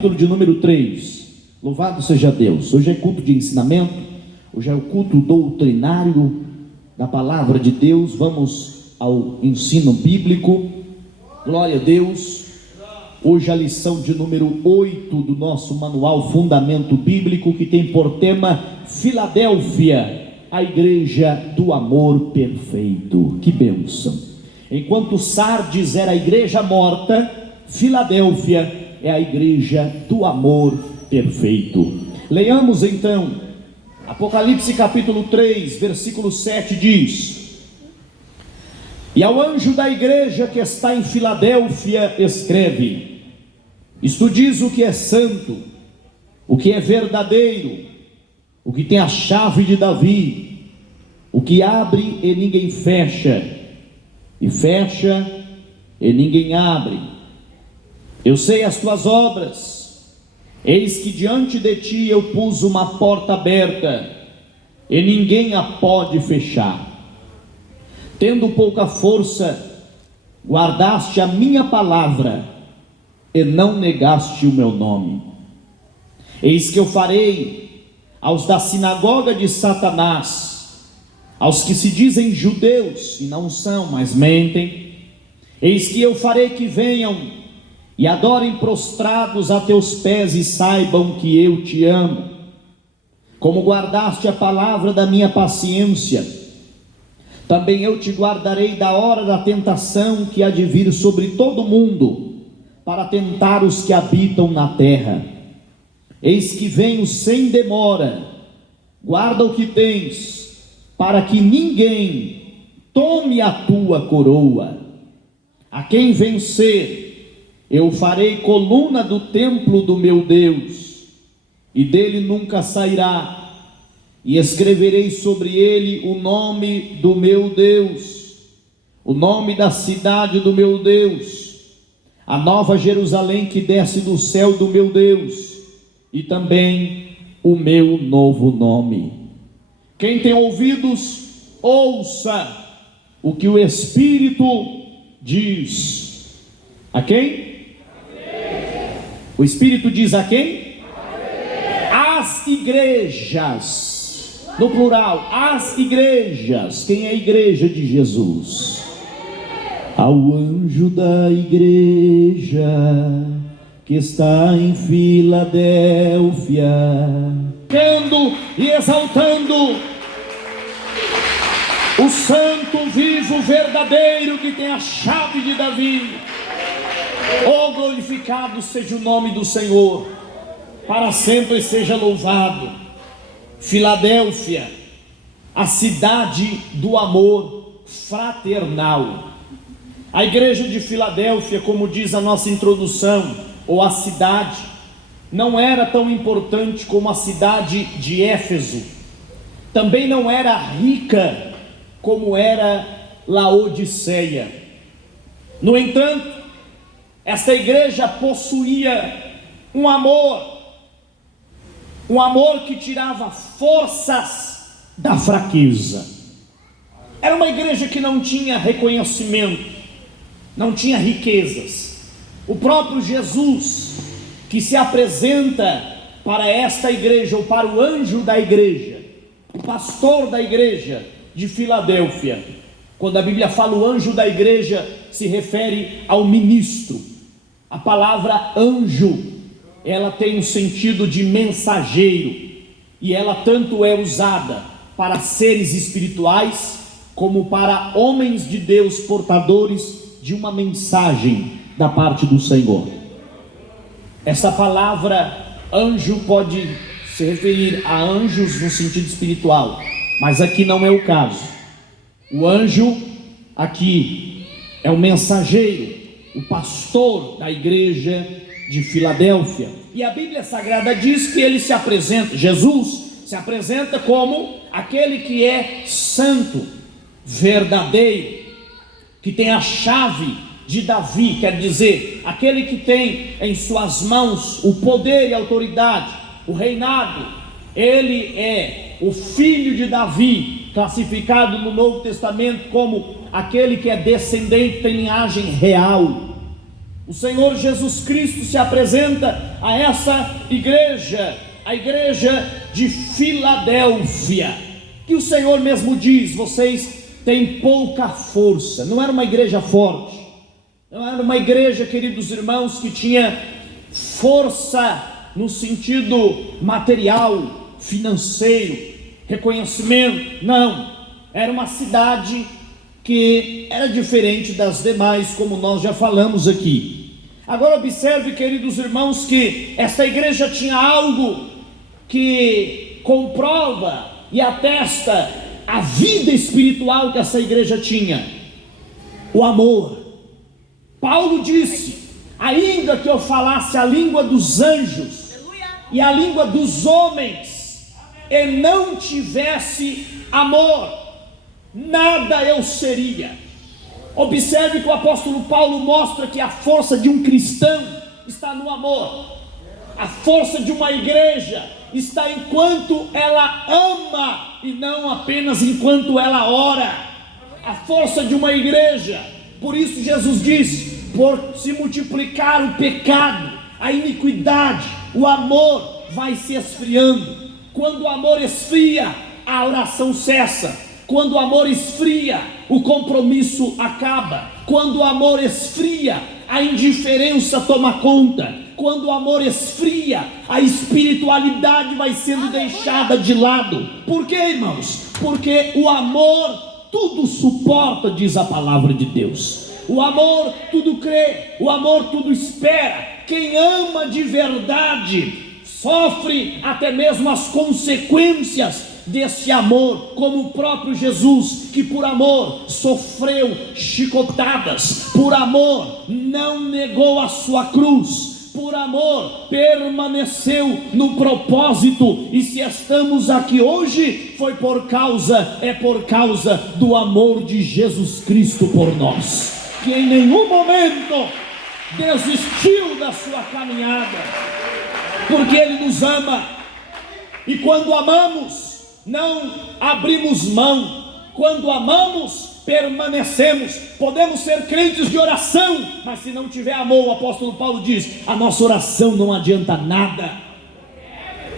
Capítulo de número 3. Louvado seja Deus. Hoje é culto de ensinamento, hoje é o culto doutrinário da palavra de Deus. Vamos ao ensino bíblico. Glória a Deus. Hoje a lição de número 8 do nosso manual Fundamento Bíblico, que tem por tema Filadélfia, a igreja do amor perfeito. Que bênção! Enquanto Sardes era a igreja morta, Filadélfia é a igreja do amor perfeito. Leiamos então, Apocalipse capítulo 3, versículo 7 diz: E ao anjo da igreja que está em Filadélfia escreve: Isto diz o que é santo, o que é verdadeiro, o que tem a chave de Davi, o que abre e ninguém fecha, e fecha e ninguém abre. Eu sei as tuas obras, eis que diante de ti eu pus uma porta aberta, e ninguém a pode fechar. Tendo pouca força, guardaste a minha palavra, e não negaste o meu nome. Eis que eu farei aos da sinagoga de Satanás, aos que se dizem judeus, e não são, mas mentem, eis que eu farei que venham e adorem prostrados a teus pés, e saibam que eu te amo. Como guardaste a palavra da minha paciência, também eu te guardarei da hora da tentação que há de vir sobre todo o mundo, para tentar os que habitam na terra. Eis que venho sem demora, guarda o que tens, para que ninguém tome a tua coroa. A quem vencer, eu farei coluna do templo do meu Deus, e dele nunca sairá, e escreverei sobre ele o nome do meu Deus, o nome da cidade do meu Deus, a nova Jerusalém que desce do céu do meu Deus, e também o meu novo nome. Quem tem ouvidos, ouça o que o Espírito diz. A quem? O Espírito diz a quem? As igrejas, no plural, as igrejas. Quem é a igreja de Jesus? Ao anjo da igreja que está em Filadélfia, cantando e exaltando o santo, vivo, verdadeiro, que tem a chave de Davi. Oh, glorificado seja o nome do Senhor, para sempre seja louvado. Filadélfia, a cidade do amor fraternal. A igreja de Filadélfia, como diz a nossa introdução, ou a cidade, não era tão importante como a cidade de Éfeso. Também não era rica como era Laodiceia. No entanto, esta igreja possuía um amor que tirava forças da fraqueza. Era uma igreja que não tinha reconhecimento, não tinha riquezas. O próprio Jesus, que se apresenta para esta igreja, ou para o anjo da igreja, o pastor da igreja de Filadélfia, quando a Bíblia fala o anjo da igreja, se refere ao ministro. A palavra anjo, ela tem um sentido de mensageiro, e ela tanto é usada para seres espirituais, como para homens de Deus, portadores de uma mensagem da parte do Senhor. Essa palavra anjo pode se referir a anjos no sentido espiritual, mas aqui não é o caso. O anjo aqui é um mensageiro, o pastor da igreja de Filadélfia. E a Bíblia Sagrada diz que ele se apresenta, Jesus se apresenta como aquele que é santo, verdadeiro, que tem a chave de Davi, quer dizer, aquele que tem em suas mãos o poder e a autoridade, o reinado. Ele é o filho de Davi, classificado no Novo Testamento como aquele que é descendente da linhagem real. o Senhor Jesus Cristo se apresenta a essa igreja, a igreja de Filadélfia, que o Senhor mesmo diz: vocês têm pouca força. Não era uma igreja forte, não era uma igreja, queridos irmãos, que tinha força no sentido material, financeiro, reconhecimento. Não, era uma cidade que era diferente das demais, como nós já falamos aqui. Agora observe, queridos irmãos, que esta igreja tinha algo que comprova e atesta a vida espiritual que essa igreja tinha: o amor. Paulo disse: ainda que eu falasse a língua dos anjos e a língua dos homens, e não tivesse amor, nada eu seria. Observe que o apóstolo Paulo mostra que a força de um cristão está no amor. A força de uma igreja está enquanto ela ama e não apenas enquanto ela ora. A força de uma igreja, por isso Jesus disse: por se multiplicar o pecado, a iniquidade, o amor vai se esfriando. Quando o amor esfria, a oração cessa. Quando o amor esfria, o compromisso acaba. Quando o amor esfria, a indiferença toma conta. Quando o amor esfria, a espiritualidade vai sendo deixada de lado. Por quê, irmãos? Porque o amor tudo suporta, diz a palavra de Deus. O amor tudo crê, o amor tudo espera. Quem ama de verdade sofre até mesmo as consequências desse amor, como o próprio Jesus, que por amor sofreu chicotadas, por amor não negou a sua cruz, por amor permaneceu no propósito. E se estamos aqui hoje, é por causa do amor de Jesus Cristo por nós, que em nenhum momento desistiu da sua caminhada, porque Ele nos ama. E quando amamos, não abrimos mão. Quando amamos, permanecemos. Podemos ser crentes de oração, mas se não tiver amor, o apóstolo Paulo diz, a nossa oração não adianta nada.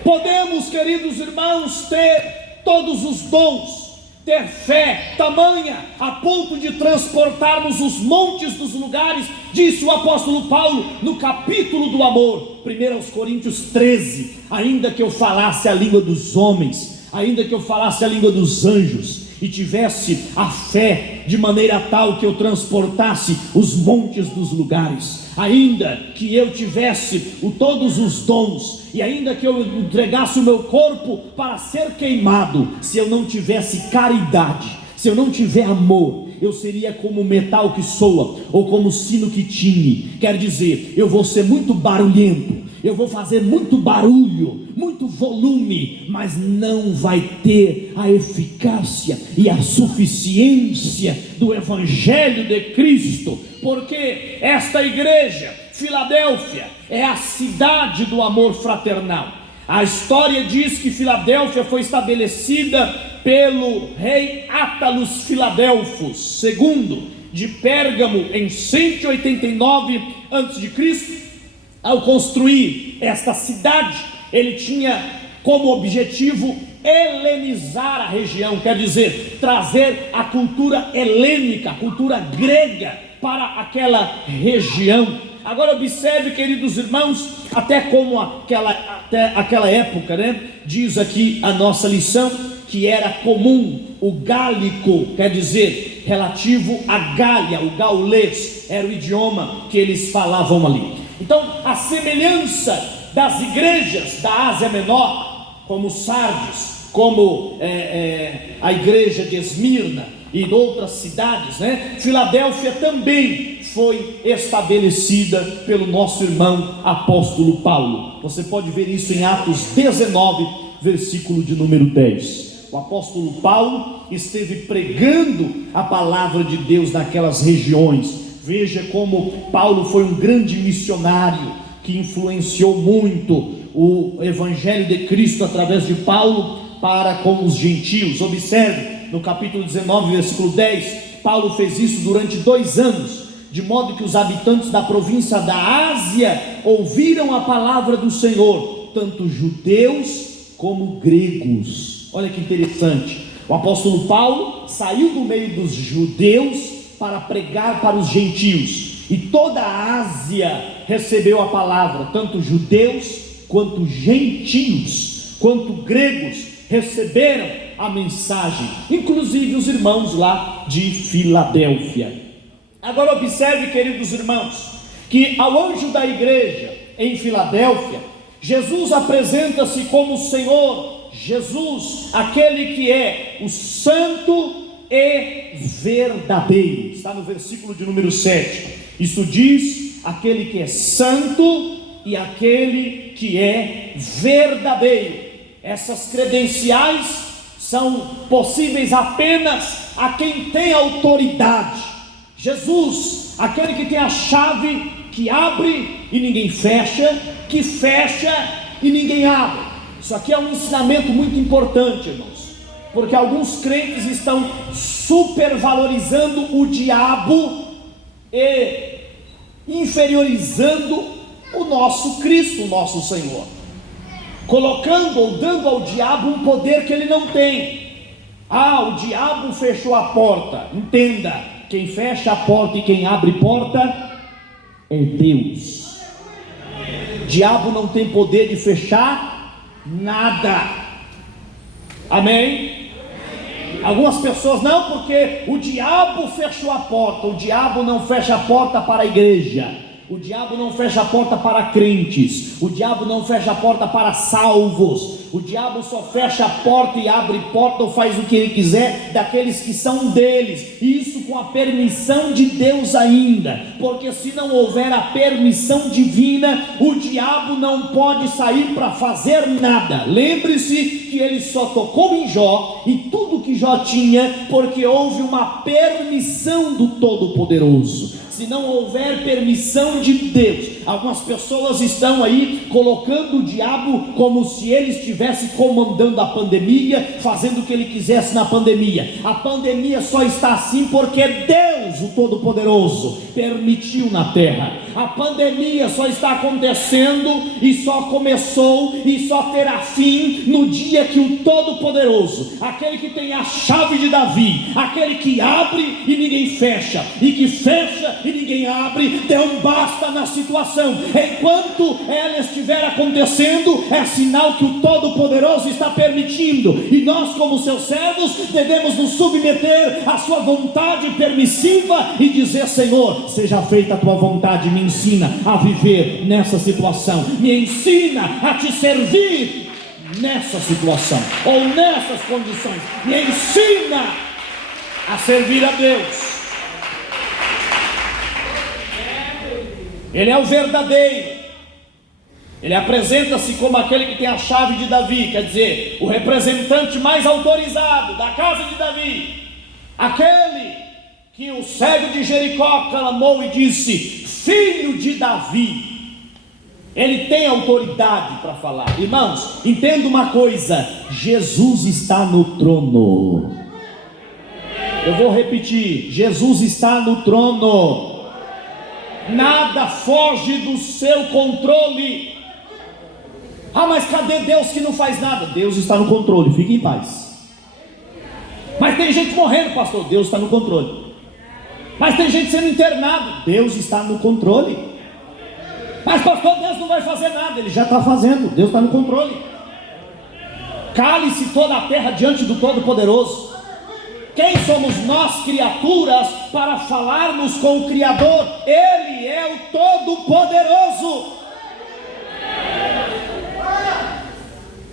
Podemos, queridos irmãos, ter todos os dons, ter fé tamanha a ponto de transportarmos os montes dos lugares, disse o apóstolo Paulo no capítulo do amor, 1 Coríntios 13, ainda que eu falasse a língua dos homens, ainda que eu falasse a língua dos anjos, e tivesse a fé de maneira tal que eu transportasse os montes dos lugares, ainda que eu tivesse todos os dons, e ainda que eu entregasse o meu corpo para ser queimado, se eu não tivesse caridade, se eu não tiver amor, eu seria como metal que soa, ou como sino que tine. Quer dizer, eu vou ser muito barulhento, eu vou fazer muito barulho, muito volume, mas não vai ter a eficácia e a suficiência do Evangelho de Cristo, porque esta igreja, Filadélfia, é a cidade do amor fraternal. A história diz que Filadélfia foi estabelecida pelo rei Átalos Filadelfos II de Pérgamo em 189 a.C. Ao construir esta cidade, ele tinha como objetivo helenizar a região, quer dizer, trazer a cultura helênica, a cultura grega para aquela região. Agora observe, queridos irmãos, até aquela época, diz aqui a nossa lição, que era comum o gálico, quer dizer, relativo à Gália, o gaulês, era o idioma que eles falavam ali. Então, a semelhança das igrejas da Ásia Menor, como Sardes, como a igreja de Esmirna e outras cidades, Filadélfia também foi estabelecida pelo nosso irmão apóstolo Paulo. Você pode ver isso em Atos 19, versículo de número 10. O apóstolo Paulo esteve pregando a palavra de Deus naquelas regiões. Veja como Paulo foi um grande missionário que influenciou muito o Evangelho de Cristo através de Paulo para com os gentios. Observe, no capítulo 19, versículo 10, Paulo fez isso durante 2 anos, de modo que os habitantes da província da Ásia ouviram a palavra do Senhor, tanto judeus como gregos. Olha que interessante, o apóstolo Paulo saiu do meio dos judeus para pregar para os gentios, e toda a Ásia recebeu a palavra, tanto judeus quanto gentios, quanto gregos receberam a mensagem, inclusive os irmãos lá de Filadélfia. Agora observe, queridos irmãos, que ao anjo da igreja em Filadélfia, Jesus apresenta-se como o Senhor Jesus, aquele que é o santo e verdadeiro. Está no versículo de número 7. Isso diz: aquele que é santo e aquele que é verdadeiro. Essas credenciais são possíveis apenas a quem tem autoridade. Jesus, aquele que tem a chave que abre e ninguém fecha, que fecha e ninguém abre. Isso aqui é um ensinamento muito importante, irmãos, porque alguns crentes estão supervalorizando o diabo e inferiorizando o nosso Cristo, o nosso Senhor, colocando ou dando ao diabo um poder que ele não tem. O diabo fechou a porta. Entenda, quem fecha a porta e quem abre porta é Deus. O diabo não tem poder de fechar nada. Amém? Algumas pessoas, não, porque o diabo fechou a porta. O diabo não fecha a porta para a igreja. O diabo não fecha a porta para crentes. O diabo não fecha a porta para salvos. O diabo só fecha a porta e abre porta ou faz o que ele quiser daqueles que são deles, e isso com a permissão de Deus ainda, porque se não houver a permissão divina, o diabo não pode sair para fazer nada. Lembre-se que ele só tocou em Jó e tudo que Jó tinha, porque houve uma permissão do Todo-Poderoso. Se não houver permissão de Deus, algumas pessoas estão aí colocando o diabo como se ele estivesse comandando a pandemia, fazendo o que ele quisesse na pandemia. A pandemia só está assim porque Deus, o Todo-Poderoso, permitiu na terra. A pandemia só está acontecendo e só começou e só terá fim no dia que o Todo-Poderoso, aquele que tem a chave de Davi, aquele que abre e ninguém fecha, e que fecha e ninguém abre, der um basta na situação. Enquanto ela estiver acontecendo, é sinal que o Todo-Poderoso está permitindo, e nós, como seus servos, devemos nos submeter à sua vontade permissiva e dizer: Senhor, seja feita a tua vontade. Me ensina a viver nessa situação, me ensina a te servir nessa situação ou nessas condições, me ensina a servir a Deus. Ele é o verdadeiro. Ele apresenta-se como aquele que tem a chave de Davi, quer dizer, o representante mais autorizado da casa de Davi, aquele que o cego de Jericó clamou e disse: filho de Davi. Ele tem autoridade para falar. Irmãos, entenda uma coisa: Jesus está no trono. Eu vou repetir: Jesus está no trono. Nada foge do seu controle. Mas cadê Deus que não faz nada? Deus está no controle, fique em paz. Mas tem gente morrendo, pastor. Deus está no controle. Mas tem gente sendo internado. Deus está no controle. Mas pastor, Deus não vai fazer nada. Ele já está fazendo, Deus está no controle. Cale-se toda a terra diante do Todo-Poderoso. Quem somos nós, criaturas, para falarmos com o Criador? Ele é o Todo-Poderoso.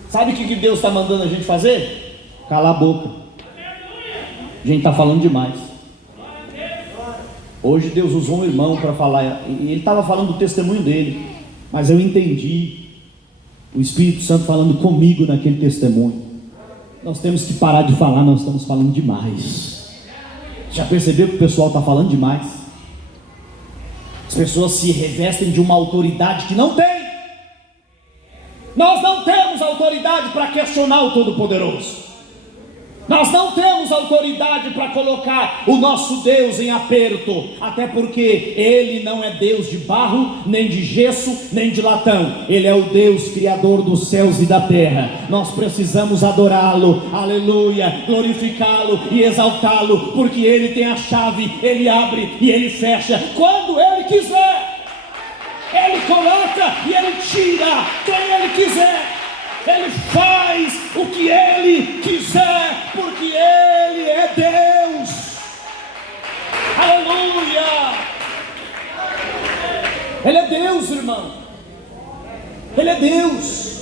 Sabe o que Deus está mandando a gente fazer? Calar a boca. A gente está falando demais. Hoje Deus usou um irmão para falar, e ele estava falando do testemunho dele, mas eu entendi o Espírito Santo falando comigo naquele testemunho. Nós temos que parar de falar, nós estamos falando demais. Já percebeu que o pessoal está falando demais? As pessoas se revestem de uma autoridade que não tem. Nós não temos autoridade para questionar o Todo-Poderoso. Nós não temos autoridade para colocar o nosso Deus em aperto, até porque Ele não é Deus de barro, nem de gesso, nem de latão. Ele é o Deus Criador dos céus e da terra. Nós precisamos adorá-lo, aleluia, glorificá-lo e exaltá-lo, porque Ele tem a chave, Ele abre e Ele fecha quando Ele quiser. Ele coloca e Ele tira quem Ele quiser. Ele faz o que Ele quiser, porque Ele é Deus. Aleluia! Ele é Deus, irmão. Ele é Deus.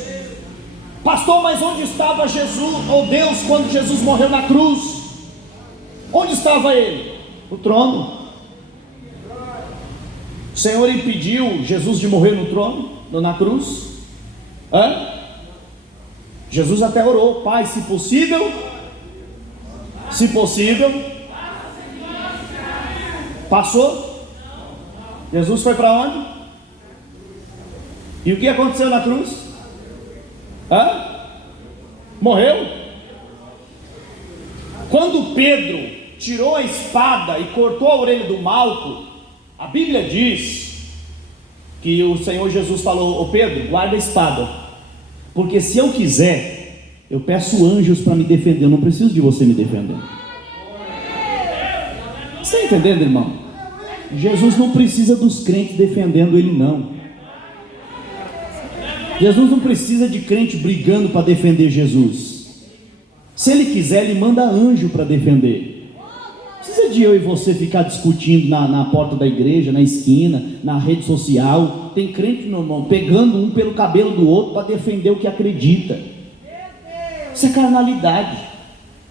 Pastor, mas onde estava Jesus, ou Deus, quando Jesus morreu na cruz? Onde estava Ele? No trono. O Senhor impediu Jesus de morrer no trono, na cruz? Jesus até orou: Pai, se possível, passou. Jesus foi para onde? E o que aconteceu na cruz? Morreu? Quando Pedro tirou a espada e cortou a orelha do Malco, a Bíblia diz que o Senhor Jesus falou: ô Pedro, guarda a espada, porque se eu quiser, eu peço anjos para me defender, eu não preciso de você me defender. Você está entendendo, irmão? Jesus não precisa dos crentes defendendo Ele, não. Jesus não precisa de crente brigando para defender Jesus. Se Ele quiser, Ele manda anjo para defender. Não precisa de eu e você ficar discutindo na porta da igreja, na esquina, na rede social. Tem crente, meu irmão, pegando um pelo cabelo do outro para defender o que acredita. Isso é carnalidade.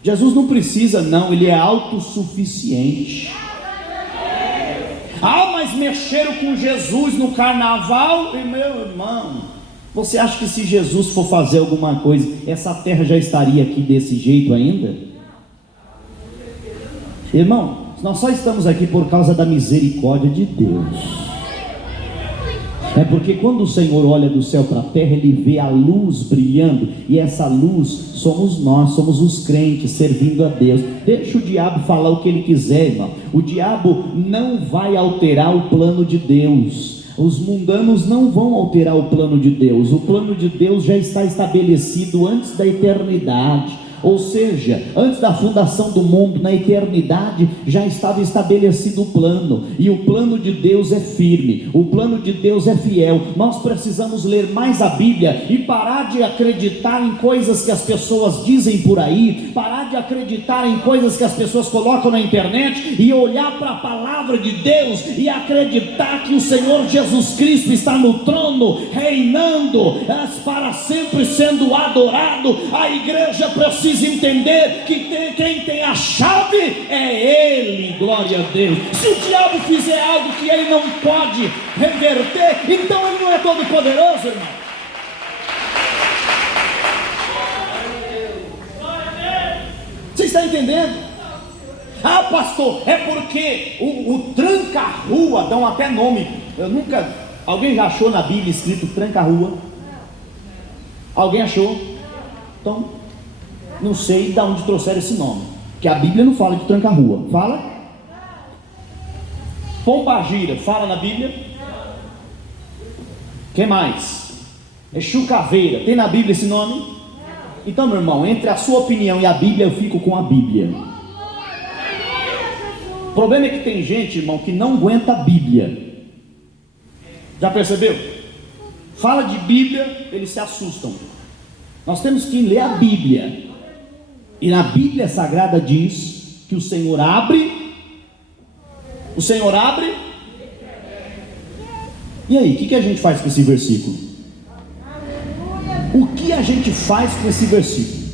Jesus não precisa, não, Ele é autossuficiente. Mas mexeram com Jesus no carnaval. E meu irmão, você acha que se Jesus for fazer alguma coisa, essa terra já estaria aqui desse jeito ainda? Irmão, nós só estamos aqui por causa da misericórdia de Deus. É porque quando o Senhor olha do céu para a terra, Ele vê a luz brilhando, e essa luz somos nós, somos os crentes servindo a Deus. Deixa o diabo falar o que ele quiser, irmão. O diabo não vai alterar o plano de Deus. Os mundanos não vão alterar o plano de Deus. O plano de Deus já está estabelecido antes da eternidade. Ou seja, antes da fundação do mundo, na eternidade, já estava estabelecido o plano, e o plano de Deus é firme, o plano de Deus é fiel. Nós precisamos ler mais a Bíblia e parar de acreditar em coisas que as pessoas dizem por aí, parar de acreditar em coisas que as pessoas colocam na internet, e olhar para a palavra de Deus e acreditar que o Senhor Jesus Cristo está no trono, reinando para sempre, sendo adorado. A igreja precisa entender que quem tem a chave é Ele, glória a Deus. Se o diabo fizer algo que ele não pode reverter, então ele não é todo poderoso, irmão. Você está entendendo? Pastor, é porque o tranca-rua, dão até nome. Alguém já achou na Bíblia escrito tranca-rua? Alguém achou? Então, não sei de onde trouxeram esse nome, que a Bíblia não fala de tranca-rua. Fala? Pombagira, fala na Bíblia? Que mais? Exu Caveira, tem na Bíblia esse nome? Então, meu irmão, entre a sua opinião e a Bíblia, eu fico com a Bíblia. O problema é que tem gente, irmão, que não aguenta a Bíblia. Já percebeu? Fala de Bíblia, eles se assustam. Nós temos que ler a Bíblia. E na Bíblia Sagrada diz que o Senhor abre. E aí, o que a gente faz com esse versículo? O que a gente faz com esse versículo?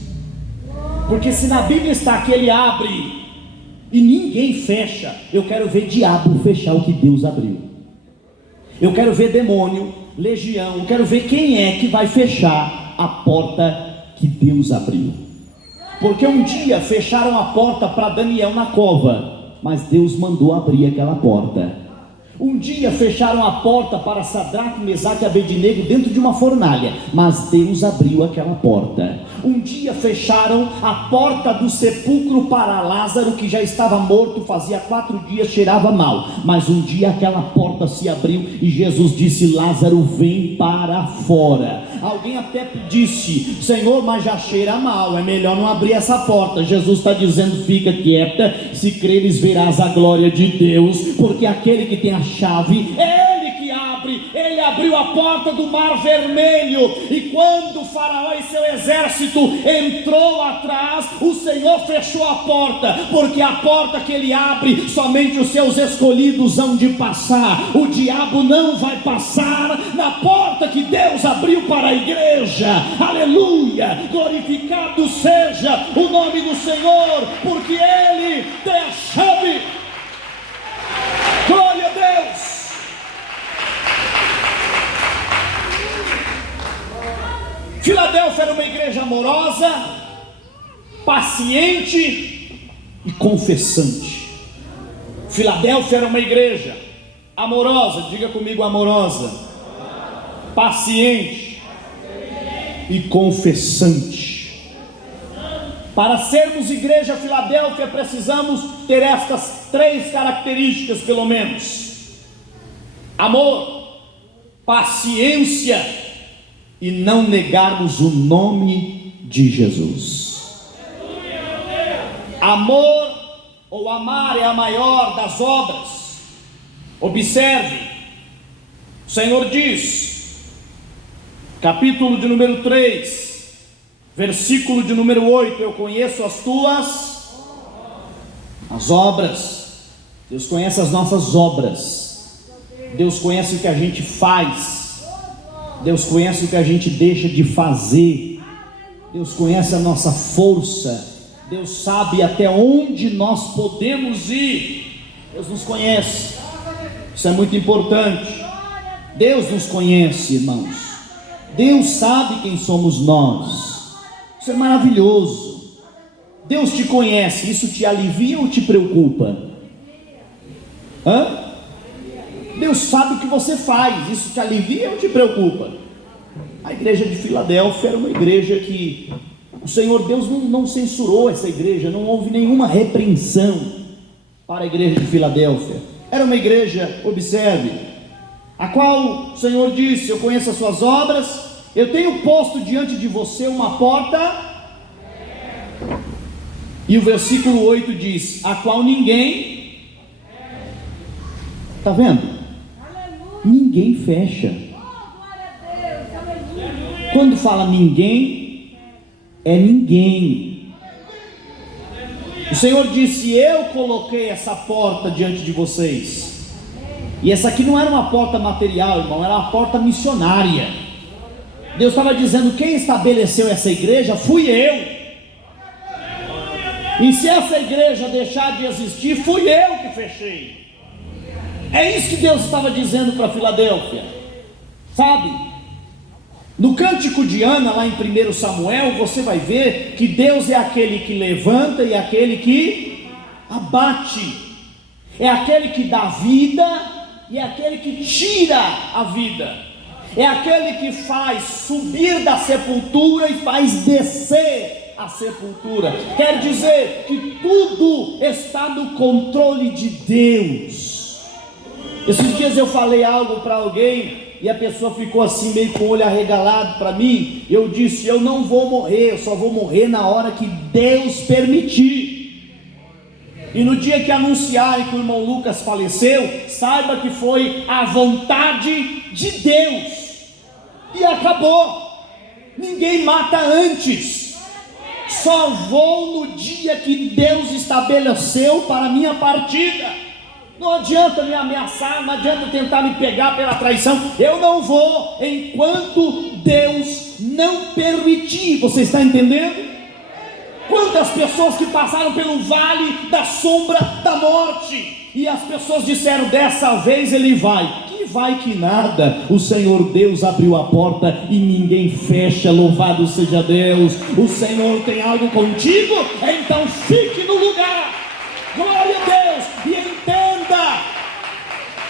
Porque se na Bíblia está que Ele abre e ninguém fecha, eu quero ver diabo fechar o que Deus abriu. Eu quero ver demônio, legião, eu quero ver quem é que vai fechar a porta que Deus abriu. Porque um dia fecharam a porta para Daniel na cova, mas Deus mandou abrir aquela porta. Um dia fecharam a porta para Sadraque, Mesaque e Abednego dentro de uma fornalha, mas Deus abriu aquela porta. Um dia fecharam a porta do sepulcro para Lázaro, que já estava morto, fazia 4 dias, cheirava mal. Mas um dia aquela porta se abriu e Jesus disse: Lázaro, vem para fora. Alguém até disse: Senhor, mas já cheira mal, é melhor não abrir essa porta. Jesus está dizendo: fica quieta, se creres verás a glória de Deus, porque aquele que tem a chave, ele que abre. Ele abriu a porta do Mar Vermelho, e quando o faraó e seu exército entrou atrás, o Senhor fechou a porta, porque a porta que ele abre, somente os seus escolhidos hão de passar. O diabo não vai passar na porta que Deus abriu para a igreja. Aleluia, glorificado seja o nome do Senhor, porque ele tem a chave. Glória a Deus. Filadélfia era uma igreja amorosa, paciente e confessante. Filadélfia era uma igreja amorosa, diga comigo, amorosa, paciente e confessante. Para sermos igreja Filadélfia, precisamos ter estas 3 características pelo menos: amor, paciência e não negarmos o nome de Jesus. Amor ou amar é a maior das obras. Observe, o Senhor diz, capítulo de número 3, versículo de número 8: eu conheço as tuas obras. Deus conhece as nossas obras. Deus conhece o que a gente faz. Deus conhece o que a gente deixa de fazer. Deus conhece a nossa força. Deus sabe até onde nós podemos ir. Deus nos conhece. Isso é muito importante. Deus nos conhece, irmãos. Deus sabe quem somos nós. Isso é maravilhoso. Deus te conhece. Isso te alivia ou te preocupa? Deus sabe o que você faz. Isso te alivia ou te preocupa? A igreja de Filadélfia era uma igreja que o Senhor Deus não censurou essa igreja. Não houve nenhuma repreensão para a igreja de Filadélfia. Era uma igreja, observe, a qual o Senhor disse: eu conheço as suas obras, eu tenho posto diante de você uma porta. E o versículo 8 diz: a qual ninguém, está vendo? Ninguém fecha. Quando fala ninguém, é ninguém. O Senhor disse: eu coloquei essa porta diante de vocês. E essa aqui não era uma porta material, irmão, era uma porta missionária. Deus estava dizendo: quem estabeleceu essa igreja fui eu. E se essa igreja deixar de existir, fui eu que fechei. É isso que Deus estava dizendo para Filadélfia. Sabe? No cântico de Ana, lá em 1 Samuel, você vai ver que Deus é aquele que levanta e aquele que abate. É aquele que dá vida e é aquele que tira a vida. É aquele que faz subir da sepultura e faz descer a sepultura. Quer dizer que tudo está no controle de Deus. Esses dias eu falei algo para alguém e a pessoa ficou assim meio com o olho arregalado para mim. Eu disse: eu não vou morrer, eu só vou morrer na hora que Deus permitir. E no dia que anunciarem que o irmão Lucas faleceu, saiba que foi a vontade de Deus. E acabou. Ninguém mata antes. Só vou no dia que Deus estabeleceu para a minha partida. Não adianta me ameaçar, não adianta tentar me pegar pela traição. Eu não vou enquanto Deus não permitir. Você está entendendo? Quantas pessoas que passaram pelo vale da sombra da morte, e as pessoas disseram: dessa vez ele vai. Que vai que nada. O Senhor Deus abriu a porta e ninguém fecha. Louvado seja Deus. O Senhor tem algo contigo, então fique no lugar. Glória a Deus. E entenda,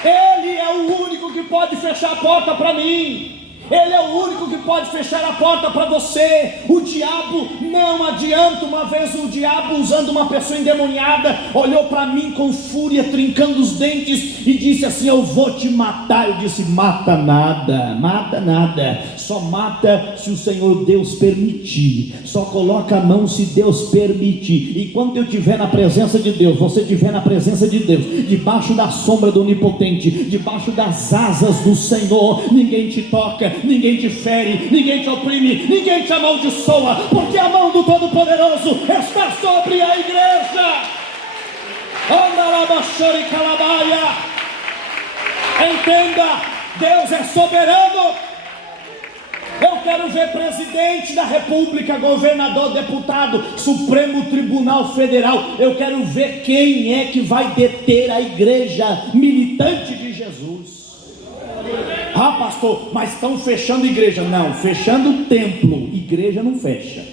Ele é o único que pode fechar a porta para mim. Ele é o único que pode fechar a porta para você. O diabo não adianta. Uma vez o diabo, usando uma pessoa endemoniada, olhou para mim com fúria, trincando os dentes, e disse assim: eu vou te matar. Eu disse: mata nada, só mata se o Senhor Deus permitir, só coloca a mão se Deus permitir. E quando eu estiver na presença de Deus, você estiver na presença de Deus, debaixo da sombra do Onipotente, debaixo das asas do Senhor, ninguém te toca, ninguém te fere, ninguém te oprime, ninguém te amaldiçoa, porque a mão do Todo-Poderoso está sobre a igreja. Entenda, Deus é soberano. Eu quero ver presidente da república, governador, deputado, Supremo Tribunal Federal. Eu quero ver quem é que vai deter a igreja militante de Jesus. Ah, pastor, mas estão fechando igreja. Não, fechando templo, igreja não fecha.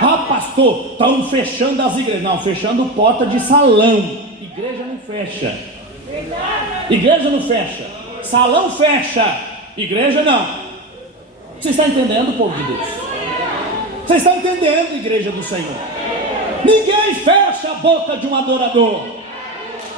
Ah, pastor, estão fechando as igrejas. Não, fechando porta de salão, igreja não fecha. Igreja não fecha, salão fecha, igreja não. Você está entendendo, povo de Deus? Você está entendendo, igreja do Senhor? Ninguém fecha a boca de um adorador.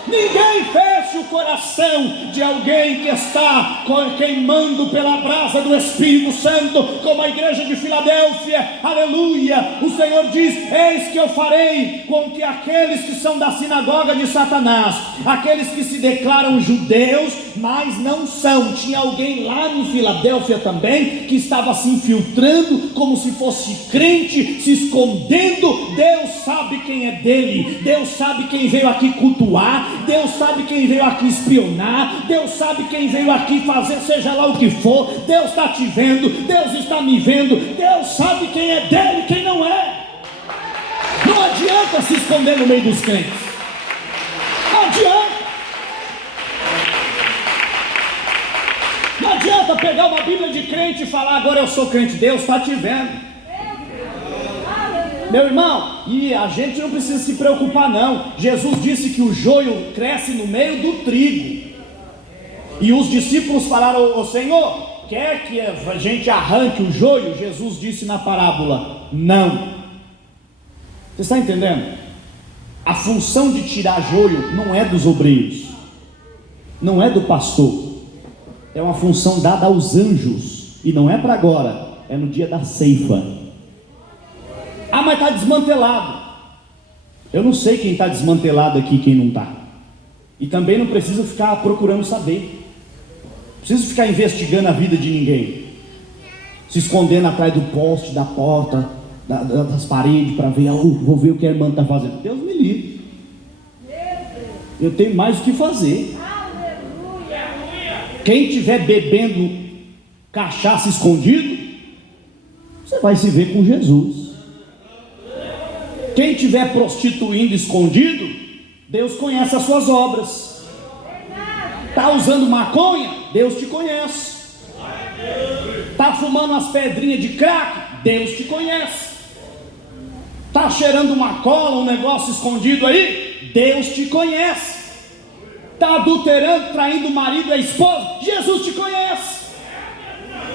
Ninguém feche o coração de alguém que está queimando pela brasa do Espírito Santo, como a igreja de Filadélfia. Aleluia. O Senhor diz: eis que eu farei com que aqueles que são da sinagoga de Satanás, aqueles que se declaram judeus, mas não são. Tinha alguém lá em Filadélfia também que estava se infiltrando como se fosse crente, se escondendo. Deus sabe quem é dele, Deus sabe quem veio aqui cultuar, Deus sabe quem veio aqui espionar, Deus sabe quem veio aqui fazer seja lá o que for. Deus está te vendo, Deus está me vendo, Deus sabe quem é dele e quem não é. Não adianta se esconder no meio dos crentes, não adianta. Não adianta pegar uma Bíblia de crente e falar: agora eu sou crente. Deus está te vendo, meu irmão. E a gente não precisa se preocupar não. Jesus disse que o joio cresce no meio do trigo. E os discípulos falaram: ô Senhor, quer que a gente arranque o joio? Jesus disse na parábola: não. Você está entendendo? A função de tirar joio não é dos obreiros, não é do pastor. É uma função dada aos anjos. E não é para agora, é no dia da ceifa. Ah, mas está desmantelado. Eu não sei quem está desmantelado aqui e quem não está. E também não preciso ficar procurando saber. Não preciso ficar investigando a vida de ninguém, se escondendo atrás do poste, da porta, das paredes, para ver, vou ver o que a irmã está fazendo. Deus me livre. Eu tenho mais o que fazer. Quem estiver bebendo cachaça escondido, você vai se ver com Jesus. Quem estiver prostituindo escondido, Deus conhece as suas obras. Está usando maconha? Deus te conhece. Está fumando umas pedrinhas de crack? Deus te conhece. Está cheirando uma cola, um negócio escondido aí? Deus te conhece. Está adulterando, traindo o marido e a esposa? Jesus te conhece.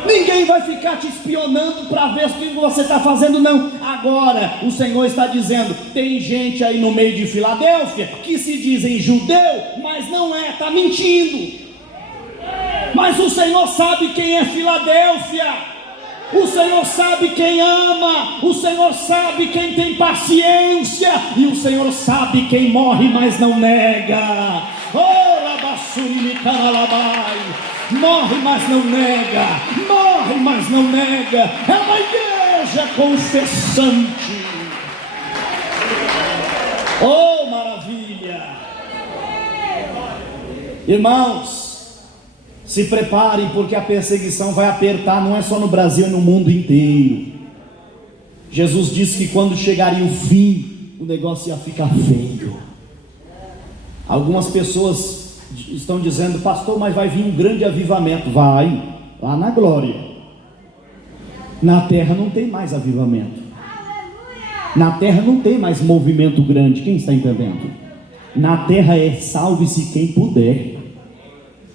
Ninguém vai ficar te espionando para ver o que você está fazendo, não. Agora o Senhor está dizendo: tem gente aí no meio de Filadélfia que se dizem judeu, mas não é, está mentindo. Mas o Senhor sabe quem é Filadélfia. O Senhor sabe quem ama, o Senhor sabe quem tem paciência, e o Senhor sabe quem morre mas não nega. Oh, labassuri caralabai. Morre mas não nega, morre mas não nega. É uma igreja confessante. Oh, maravilha. Irmãos, se preparem, porque a perseguição vai apertar, não é só no Brasil, é no mundo inteiro. Jesus disse que quando chegaria o fim, o negócio ia ficar feio. Algumas pessoas estão dizendo: pastor, mas vai vir um grande avivamento. Vai, lá na glória. Na terra não tem mais avivamento. Na terra não tem mais movimento grande. Quem está entendendo? Na terra é salve-se quem puder.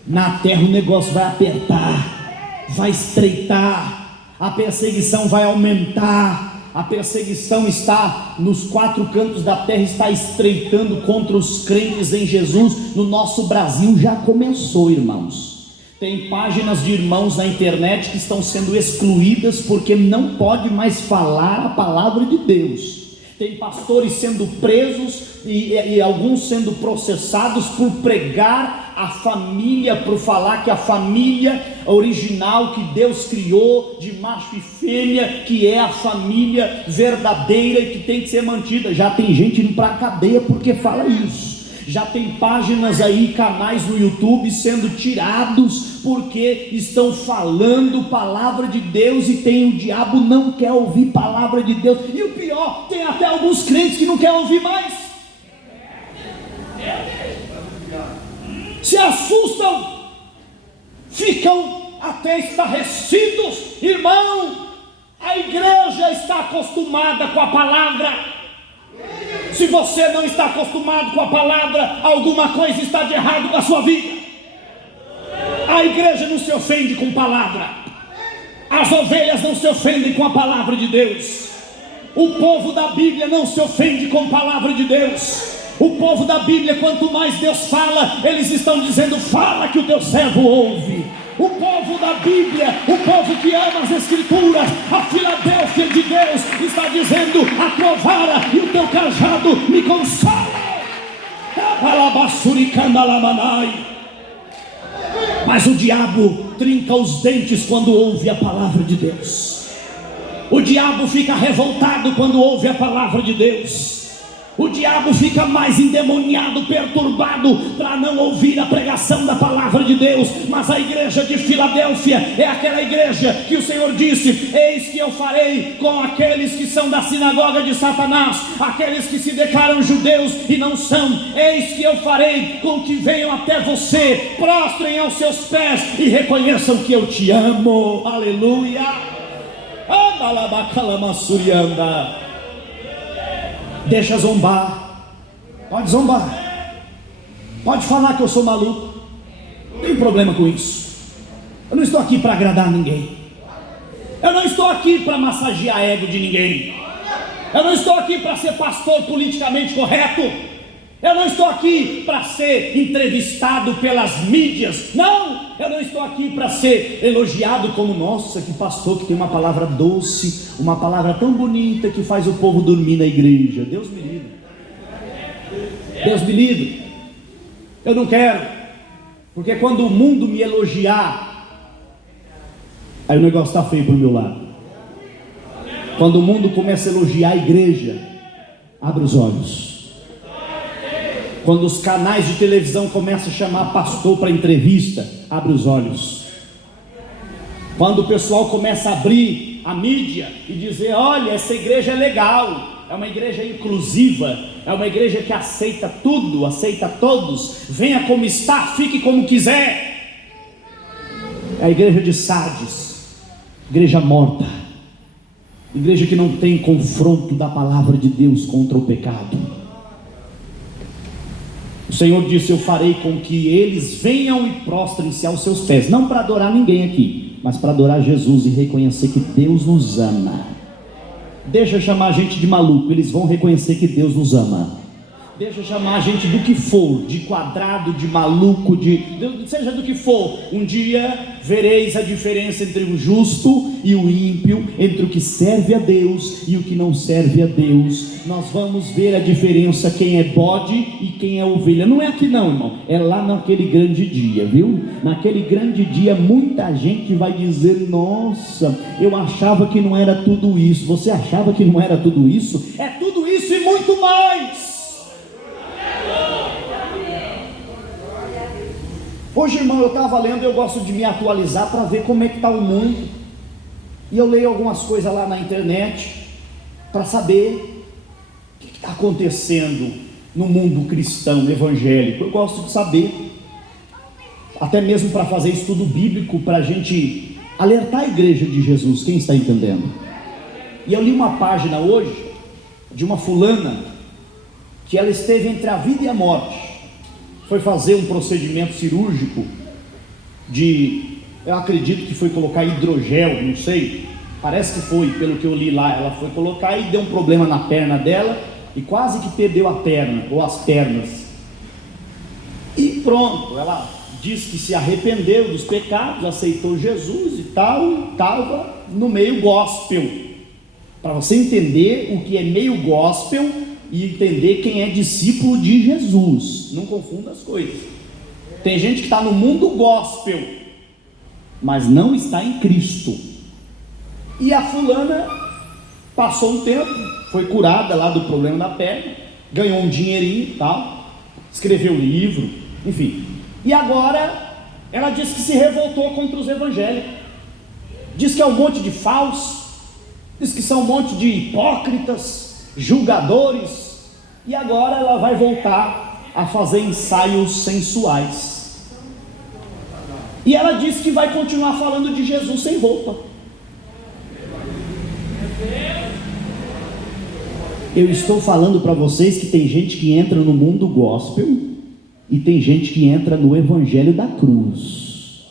Na terra o negócio vai apertar, vai estreitar, a perseguição vai aumentar, a perseguição está nos quatro cantos da terra, está estreitando contra os crentes em Jesus. No nosso Brasil já começou, irmãos. Tem páginas de irmãos na internet que estão sendo excluídas porque não pode mais falar a palavra de Deus. Tem pastores sendo presos e alguns sendo processados por pregar a família, por falar que a família original que Deus criou, de macho e fêmea, que é a família verdadeira e que tem que ser mantida. Já tem gente indo para a cadeia porque fala isso. Já tem páginas aí, canais no YouTube sendo tirados porque estão falando palavra de Deus, e o diabo não quer ouvir palavra de Deus. E o pior, tem até alguns crentes que não querem ouvir mais, se assustam, ficam até estarrecidos. Irmão, a igreja está acostumada com a palavra. Se você não está acostumado com a palavra, alguma coisa está de errado com a sua vida. A igreja não se ofende com palavra, as ovelhas não se ofendem com a palavra de Deus, o povo da Bíblia não se ofende com a palavra de Deus. O povo da Bíblia, quanto mais Deus fala, eles estão dizendo: fala que o teu servo ouve. O povo da Bíblia, o povo que ama as Escrituras, a Filadélfia de Deus, está dizendo: a tua vara e o teu cajado me consolam. Mas o diabo trinca os dentes quando ouve a palavra de Deus. O diabo fica revoltado quando ouve a palavra de Deus. O diabo fica mais endemoniado, perturbado, para não ouvir a pregação da palavra de Deus. Mas a igreja de Filadélfia é aquela igreja que o Senhor disse: eis que eu farei com aqueles que são da sinagoga de Satanás, aqueles que se declaram judeus e não são. Eis que eu farei com que venham até você, prostrem aos seus pés e reconheçam que eu te amo. Aleluia. Amalabacalamassurianda. Deixa zombar, pode zombar, pode falar que eu sou maluco, não tenho problema com isso. Eu não estou aqui para agradar ninguém, eu não estou aqui para massagear ego de ninguém, eu não estou aqui para ser pastor politicamente correto, eu não estou aqui para ser entrevistado pelas mídias, não, eu não estou aqui para ser elogiado como: nossa, que pastor que tem uma palavra doce, uma palavra tão bonita que faz o povo dormir na igreja. Deus me livre, Deus me livre. Eu não quero, porque quando o mundo me elogiar, aí o negócio está feio para o meu lado. Quando o mundo começa a elogiar a igreja, abre os olhos. Quando os canais de televisão começam a chamar pastor para entrevista, abre os olhos. Quando o pessoal começa a abrir a mídia e dizer: olha, essa igreja é legal, é uma igreja inclusiva, é uma igreja que aceita tudo, aceita todos, venha como está, fique como quiser. É a igreja de Sardes, igreja morta, igreja que não tem confronto da palavra de Deus contra o pecado. O Senhor disse: eu farei com que eles venham e prostrem-se aos seus pés, não para adorar ninguém aqui, mas para adorar Jesus e reconhecer que Deus nos ama. Deixa eu chamar a gente de maluco, eles vão reconhecer que Deus nos ama. Deixa eu chamar a gente do que for, de quadrado, de maluco, seja do que for. Um dia vereis a diferença entre o justo e o ímpio, entre o que serve a Deus e o que não serve a Deus. Nós vamos ver a diferença, quem é bode e quem é ovelha. Não é aqui não, irmão, é lá naquele grande dia, viu? Naquele grande dia muita gente vai dizer: nossa, eu achava que não era tudo isso. Você achava que não era tudo isso? É tudo isso e muito mais. Hoje, irmão, eu estava lendo, eu gosto de me atualizar para ver como é que está o mundo, e eu leio algumas coisas lá na internet para saber o que está acontecendo no mundo cristão, evangélico. Eu gosto de saber, até mesmo para fazer estudo bíblico, para a gente alertar a igreja de Jesus. Quem está entendendo? E eu li uma página hoje de uma fulana que ela esteve entre a vida e a morte. Foi fazer um procedimento cirúrgico eu acredito que foi colocar hidrogel, não sei, parece que foi, pelo que eu li lá, ela foi colocar e deu um problema na perna dela, e quase que perdeu a perna, ou as pernas, e pronto, ela diz que se arrependeu dos pecados, aceitou Jesus e tal, estava no meio gospel, para você entender o que é meio gospel, e entender quem é discípulo de Jesus, não confunda as coisas. Tem gente que está no mundo gospel, mas não está em Cristo. E a fulana passou um tempo, foi curada lá do problema da perna, ganhou um dinheirinho e tal, escreveu livro, enfim. E agora ela diz que se revoltou contra os evangélicos, diz que é um monte de falsos, diz que são um monte de hipócritas, julgadores, e agora ela vai voltar a fazer ensaios sensuais. E ela diz que vai continuar falando de Jesus sem roupa. Eu estou falando para vocês que tem gente que entra no mundo gospel e tem gente que entra no evangelho da cruz.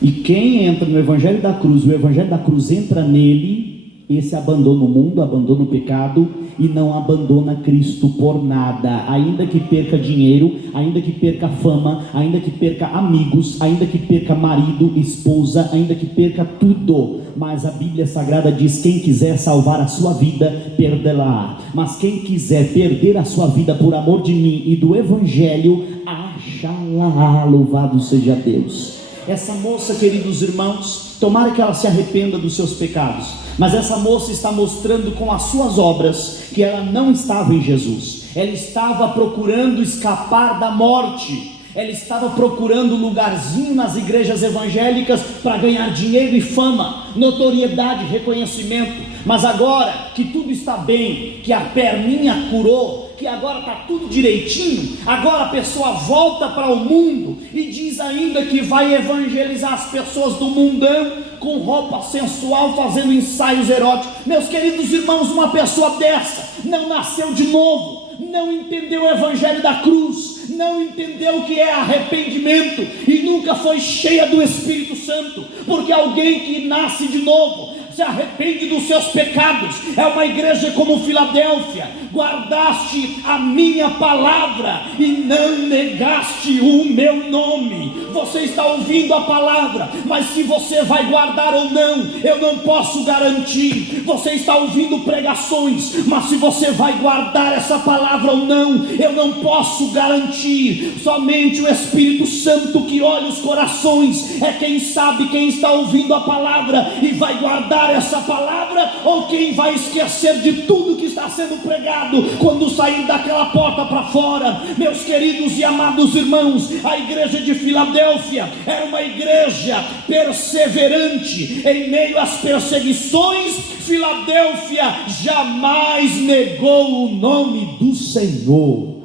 E quem entra no evangelho da cruz, o evangelho da cruz entra nele, esse abandona o mundo, abandona o pecado e não abandona Cristo por nada, ainda que perca dinheiro, ainda que perca fama, ainda que perca amigos, ainda que perca marido, esposa, ainda que perca tudo. Mas a Bíblia Sagrada diz: quem quiser salvar a sua vida, perdê-la, mas quem quiser perder a sua vida por amor de mim e do Evangelho, achará. Louvado seja Deus. Essa moça, queridos irmãos, tomara que ela se arrependa dos seus pecados, mas essa moça está mostrando com as suas obras que ela não estava em Jesus. Ela estava procurando escapar da morte, ela estava procurando um lugarzinho nas igrejas evangélicas para ganhar dinheiro e fama, notoriedade, reconhecimento. Mas agora que tudo está bem, que a perninha curou, que agora está tudo direitinho, agora a pessoa volta para o mundo e diz ainda que vai evangelizar as pessoas do mundão com roupa sensual, fazendo ensaios eróticos. Meus queridos irmãos, uma pessoa dessa não nasceu de novo, não entendeu o evangelho da cruz, não entendeu o que é arrependimento e nunca foi cheia do Espírito Santo, porque alguém que nasce de novo se arrepende dos seus pecados. É uma igreja como Filadélfia: guardaste a minha palavra e não negaste o meu nome. Você está ouvindo a palavra, mas se você vai guardar ou não, eu não posso garantir. Você está ouvindo pregações, mas se você vai guardar essa palavra ou não, eu não posso garantir. Somente o Espírito Santo, que olha os corações, é quem sabe quem está ouvindo a palavra e vai guardar essa palavra, ou quem vai esquecer de tudo que está sendo pregado quando sair daquela porta para fora. Meus queridos e amados irmãos, a igreja de Filadélfia era uma igreja perseverante em meio às perseguições. Filadélfia jamais negou o nome do Senhor.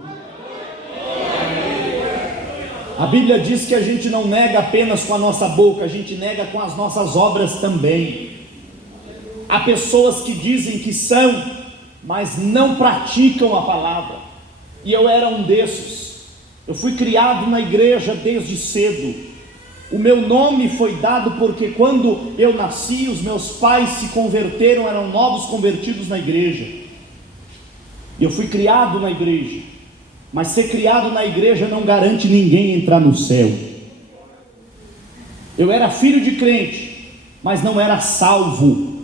A Bíblia diz que a gente não nega apenas com a nossa boca, a gente nega com as nossas obras também. Há pessoas que dizem que são, mas não praticam a palavra, e eu era um desses. Eu fui criado na igreja desde cedo. O meu nome foi dado porque quando eu nasci, os meus pais se converteram, eram novos convertidos na igreja, e eu fui criado na igreja. Mas ser criado na igreja não garante ninguém entrar no céu. Eu era filho de crente, mas não era salvo.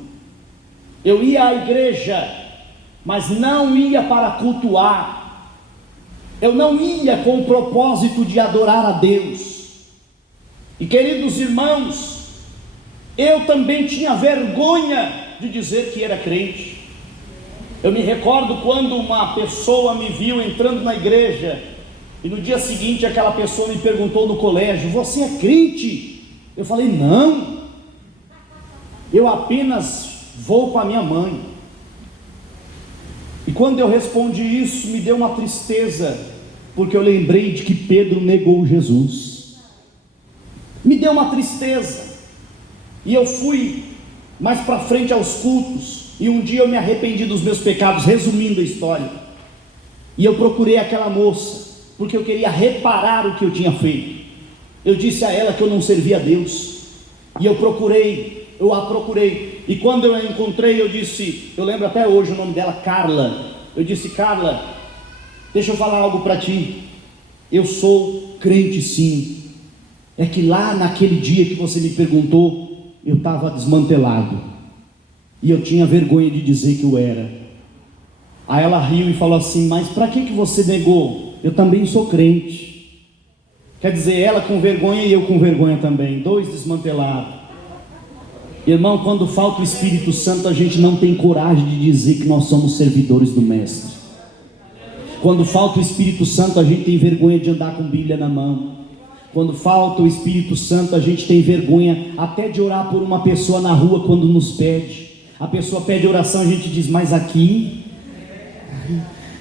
Eu ia à igreja, mas não ia para cultuar. Eu não ia com o propósito de adorar a Deus. E queridos irmãos, eu também tinha vergonha de dizer que era crente. Eu me recordo quando uma pessoa me viu entrando na igreja, e no dia seguinte aquela pessoa me perguntou no colégio: você é crente? Eu falei: não, eu apenas vou com a minha mãe. E quando eu respondi isso, me deu uma tristeza, porque eu lembrei de que Pedro negou Jesus. Me deu uma tristeza, e eu fui mais para frente aos cultos, e um dia eu me arrependi dos meus pecados, resumindo a história, e eu procurei aquela moça, porque eu queria reparar o que eu tinha feito. Eu disse a ela que eu não servia a Deus, e eu a procurei, e quando eu a encontrei, eu disse, eu lembro até hoje o nome dela, Carla. Eu disse: Carla, deixa eu falar algo para ti. Eu sou crente sim. É que lá naquele dia que você me perguntou, eu estava desmantelado, e eu tinha vergonha de dizer que eu era. Aí ela riu e falou assim: mas para que você negou? Eu também sou crente. Quer dizer, ela com vergonha e eu com vergonha também, dois desmantelados. Irmão, quando falta o Espírito Santo, a gente não tem coragem de dizer que nós somos servidores do Mestre. Quando falta o Espírito Santo, a gente tem vergonha de andar com Bíblia na mão. Quando falta o Espírito Santo, a gente tem vergonha até de orar por uma pessoa na rua quando nos pede. A pessoa pede oração, a gente diz: mas aqui?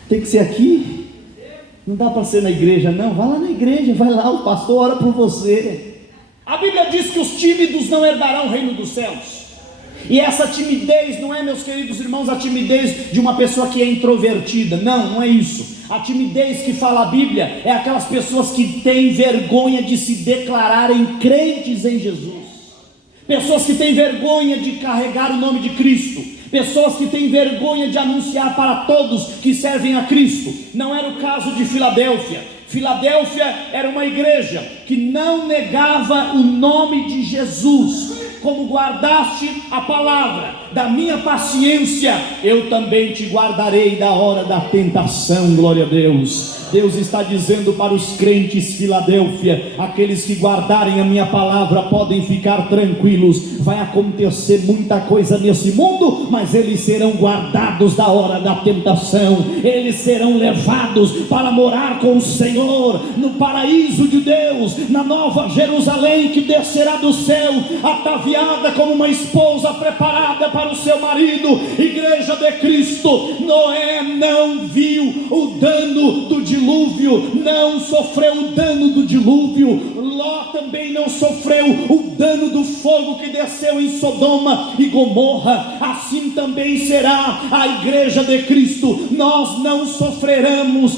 Tem que ser aqui? Não dá para ser na igreja não? Vai lá na igreja, vai lá, o pastor ora por você. A Bíblia diz que os tímidos não herdarão o reino dos céus. E essa timidez não é, meus queridos irmãos, a timidez de uma pessoa que é introvertida. Não, não é isso. A timidez que fala a Bíblia é aquelas pessoas que têm vergonha de se declararem crentes em Jesus. Pessoas que têm vergonha de carregar o nome de Cristo. Pessoas que têm vergonha de anunciar para todos que servem a Cristo. Não era o caso de Filadélfia. Filadélfia era uma igreja que não negava o nome de Jesus. Como guardaste a palavra da minha paciência, eu também te guardarei da hora da tentação. Glória a Deus. Deus está dizendo para os crentes Filadélfia: aqueles que guardarem a minha palavra podem ficar tranquilos. Vai acontecer muita coisa nesse mundo, mas eles serão guardados da hora da tentação. Eles serão levados para morar com o Senhor no paraíso de Deus, na nova Jerusalém que descerá do céu, ataviada como uma esposa preparada para o seu marido. Igreja de Cristo, Noé não viu o dano do dilúvio, não sofreu o dano do dilúvio. Ló também não sofreu o dano do fogo que desceu em Sodoma e Gomorra. Assim também será a igreja de Cristo. Nós não sofreremos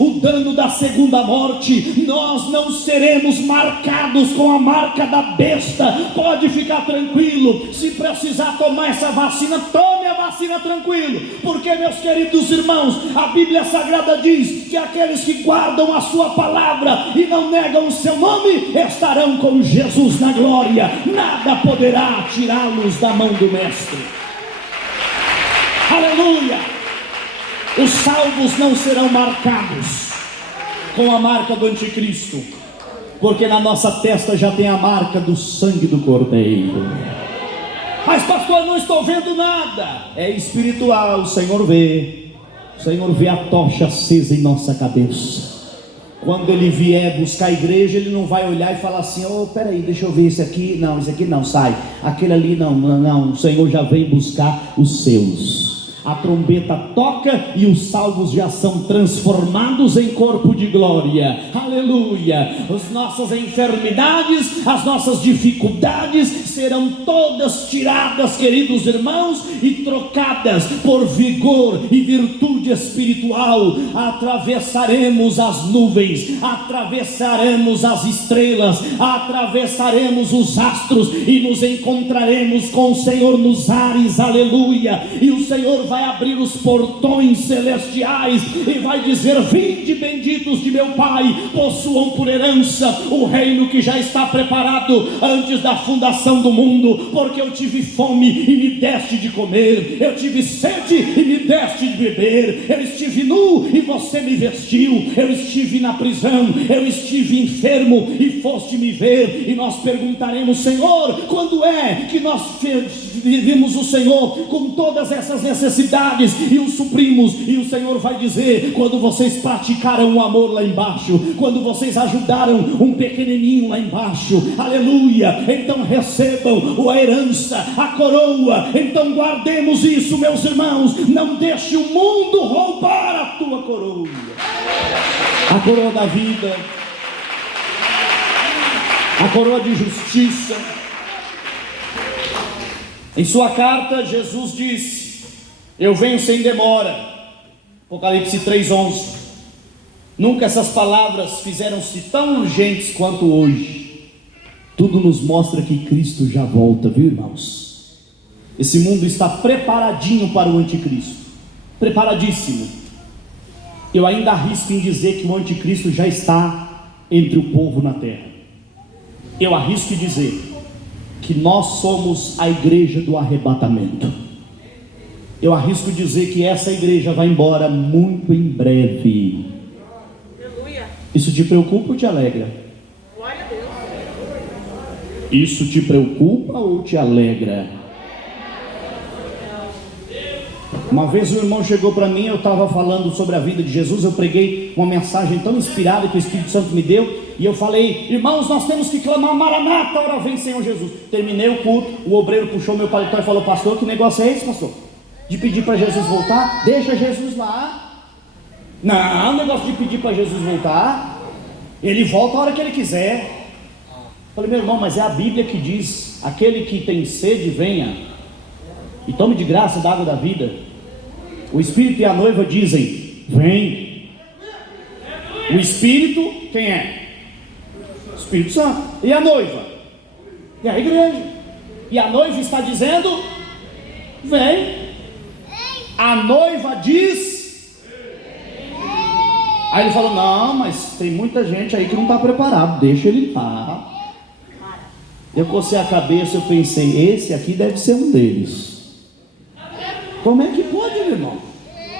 o dano da segunda morte. Nós não seremos marcados com a marca da besta. Pode ficar tranquilo. Se precisar tomar essa vacina, tome a vacina tranquilo, porque, meus queridos irmãos, a Bíblia Sagrada diz que aqueles que guardam a sua palavra e não negam o seu nome estarão com Jesus na glória. Nada poderá tirá-los da mão do Mestre. Aleluia! Os salvos não serão marcados com a marca do anticristo, porque na nossa testa já tem a marca do sangue do Cordeiro. Mas pastor, não estou vendo nada. É espiritual, o Senhor vê. O Senhor vê a tocha acesa em nossa cabeça. Quando Ele vier buscar a igreja, Ele não vai olhar e falar assim: oh, peraí, deixa eu ver esse aqui. Não, esse aqui não, sai. Aquele ali não. O Senhor já vem buscar os seus. A trombeta toca e os salvos já são transformados em corpo de glória. Aleluia! As nossas enfermidades, as nossas dificuldades serão todas tiradas, queridos irmãos, e trocadas por vigor e virtude espiritual. Atravessaremos as nuvens, atravessaremos as estrelas, atravessaremos os astros e nos encontraremos com o Senhor nos ares. Aleluia! E o Senhor vai abrir os portões celestiais e vai dizer: vinde benditos de meu Pai, possuam por herança o reino que já está preparado antes da fundação do mundo. Porque eu tive fome e me deste de comer, eu tive sede e me deste de beber, eu estive nu e você me vestiu, eu estive na prisão, eu estive enfermo e foste me ver. E nós perguntaremos: Senhor, quando é que nós vimos o Senhor com todas essas necessidades e o suprimos? E o Senhor vai dizer: quando vocês praticaram o amor lá embaixo, quando vocês ajudaram um pequenininho lá embaixo. Aleluia! Então recebam a herança, a coroa. Então guardemos isso, meus irmãos. Não deixe o mundo roubar a tua coroa, a coroa da vida, a coroa de justiça. Em sua carta, Jesus disse: eu venho sem demora. Apocalipse 3:11. Nunca essas palavras fizeram-se tão urgentes quanto hoje. Tudo nos mostra que Cristo já volta, viu, irmãos? Esse mundo está preparadinho para o anticristo, preparadíssimo. Eu ainda arrisco em dizer que o anticristo já está entre o povo na terra. Eu arrisco em dizer que nós somos a igreja do arrebatamento. Eu arrisco dizer que essa igreja vai embora muito em breve. Isso te preocupa ou te alegra? Glória a Deus. Isso te preocupa ou te alegra? Uma vez um irmão chegou para mim, eu estava falando sobre a vida de Jesus, eu preguei uma mensagem tão inspirada que o Espírito Santo me deu, e eu falei: irmãos, nós temos que clamar Maranata, ora vem Senhor Jesus. Terminei o culto, o obreiro puxou meu paletó e falou: pastor, que negócio é esse, pastor? De pedir para Jesus voltar? Deixa Jesus lá. Não, o negócio de pedir para Jesus voltar, ele volta a hora que ele quiser. Falei: meu irmão, mas é a Bíblia que diz: aquele que tem sede, venha e tome de graça da água da vida. O Espírito e a noiva dizem: vem. O Espírito, quem é? O Espírito Santo. E a noiva? É a igreja. E a noiva está dizendo: vem. A noiva diz. Aí ele falou: não, mas tem muita gente aí que não está preparado, deixa ele estar. Eu cocei a cabeça, eu pensei: esse aqui deve ser um deles. Como é que pode, meu irmão?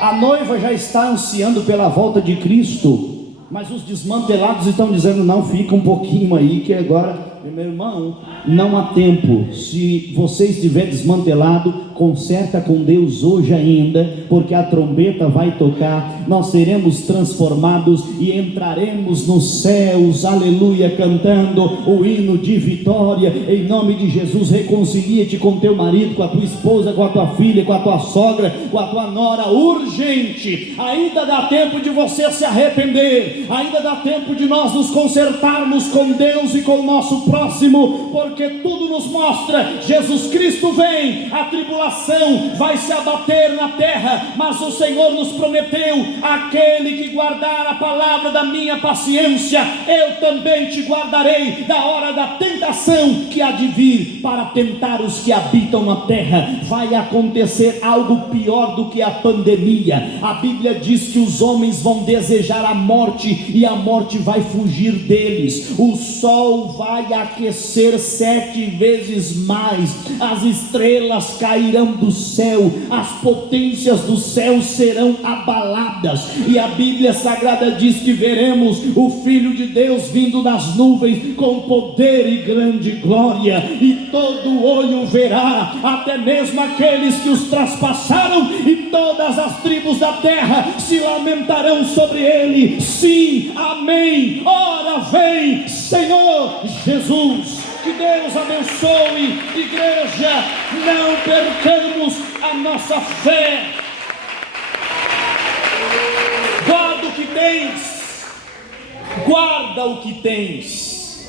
A noiva já está ansiando pela volta de Cristo, mas os desmantelados estão dizendo: não, fica um pouquinho aí, que agora, meu irmão, não há tempo. Se você estiver desmantelado, conserta com Deus hoje ainda, porque a trombeta vai tocar, nós seremos transformados e entraremos nos céus, aleluia, cantando o hino de vitória, em nome de Jesus. Reconcilia-te com teu marido, com a tua esposa, com a tua filha, com a tua sogra, com a tua nora, urgente. Ainda dá tempo de você se arrepender, ainda dá tempo de nós nos consertarmos com Deus e com o nosso próximo, porque tudo nos mostra: Jesus Cristo vem, a tribulação vai se abater na terra, mas o Senhor nos prometeu: aquele que guardar a palavra da minha paciência, eu também te guardarei da hora da tentação que há de vir para tentar os que habitam na terra. Vai acontecer algo pior do que a pandemia. A Bíblia diz que os homens vão desejar a morte e a morte vai fugir deles. O sol vai aquecer 7 vezes mais, as estrelas cairão do céu, as potências do céu serão abaladas, e a Bíblia Sagrada diz que veremos o Filho de Deus vindo das nuvens com poder e grande glória, e todo olho verá, até mesmo aqueles que os traspassaram, e todas as tribos da terra se lamentarão sobre ele. Sim, amém. Ora vem Senhor Jesus. Que Deus abençoe, igreja. Não percamos a nossa fé. Guarda o que tens. Guarda o que tens.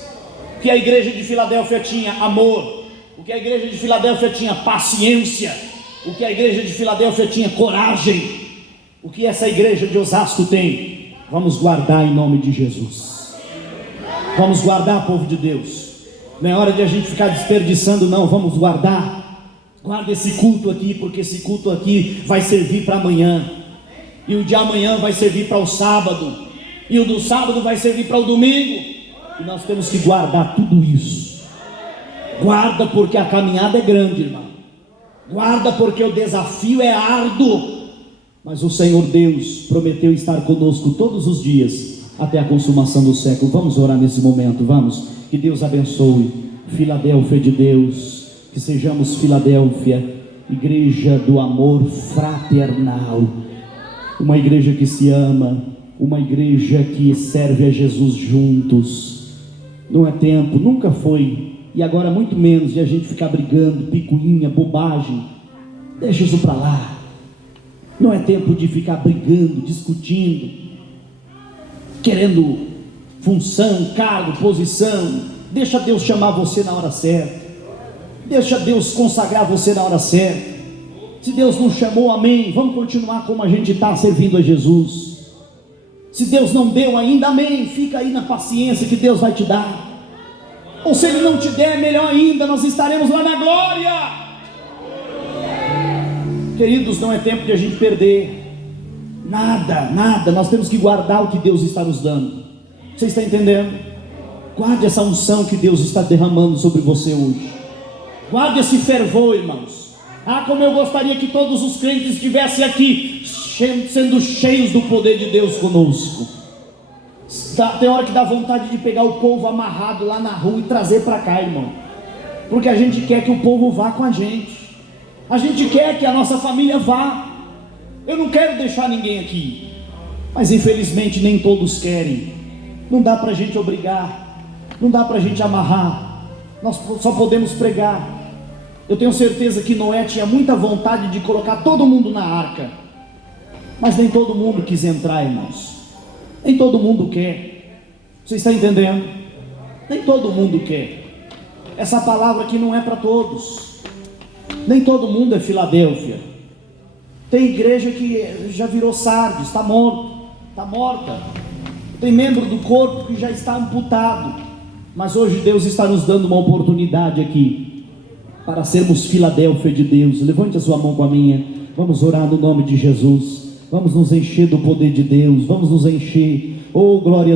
O que a igreja de Filadélfia tinha? Amor. O que a igreja de Filadélfia tinha? Paciência. O que a igreja de Filadélfia tinha? Coragem. O que essa igreja de Osasco tem? Vamos guardar em nome de Jesus. Vamos guardar, povo de Deus. Não é hora de a gente ficar desperdiçando, não. Vamos guardar. Guarda esse culto aqui, porque esse culto aqui vai servir para amanhã, e o de amanhã vai servir para o sábado, e o do sábado vai servir para o domingo, e nós temos que guardar tudo isso. Guarda, porque a caminhada é grande, irmão. Guarda, porque o desafio é árduo, mas o Senhor Deus prometeu estar conosco todos os dias até a consumação do século. Vamos orar nesse momento, vamos. Que Deus abençoe Filadélfia de Deus, que sejamos Filadélfia, igreja do amor fraternal, uma igreja que se ama, uma igreja que serve a Jesus juntos. Não é tempo, nunca foi, e agora muito menos, de a gente ficar brigando, picuinha, bobagem. Deixa isso para lá. Não é tempo de ficar brigando, discutindo, querendo função, cargo, posição. Deixa Deus chamar você na hora certa. Deixa Deus consagrar você na hora certa. Se Deus não chamou, amém. Vamos continuar como a gente está, servindo a Jesus. Se Deus não deu ainda, amém, fica aí na paciência que Deus vai te dar. Ou se Ele não te der, melhor ainda, nós estaremos lá na glória. Queridos, não é tempo de a gente perder nada, nada. Nós temos que guardar o que Deus está nos dando. Você está entendendo? Guarde essa unção que Deus está derramando sobre você hoje. Guarde esse fervor, irmãos. Ah, como eu gostaria que todos os crentes estivessem aqui, sendo cheios do poder de Deus conosco. Tem hora que dá vontade de pegar o povo amarrado lá na rua e trazer para cá, irmão. Porque a gente quer que o povo vá com a gente. A gente quer que a nossa família vá. Eu não quero deixar ninguém aqui. Mas infelizmente nem todos querem. Não dá para a gente obrigar. Não dá para a gente amarrar. Nós só podemos pregar. Eu tenho certeza que Noé tinha muita vontade de colocar todo mundo na arca. Mas nem todo mundo quis entrar, irmãos. Nem todo mundo quer. Você está entendendo? Nem todo mundo quer. Essa palavra aqui não é para todos. Nem todo mundo é Filadélfia. Tem igreja que já virou Sardes, está morto, está morta. Tem membro do corpo que já está amputado. Mas hoje Deus está nos dando uma oportunidade aqui para sermos Filadélfia de Deus. Levante a sua mão com a minha. Vamos orar no nome de Jesus. Vamos nos encher do poder de Deus. Vamos nos encher. Oh, glória a Deus.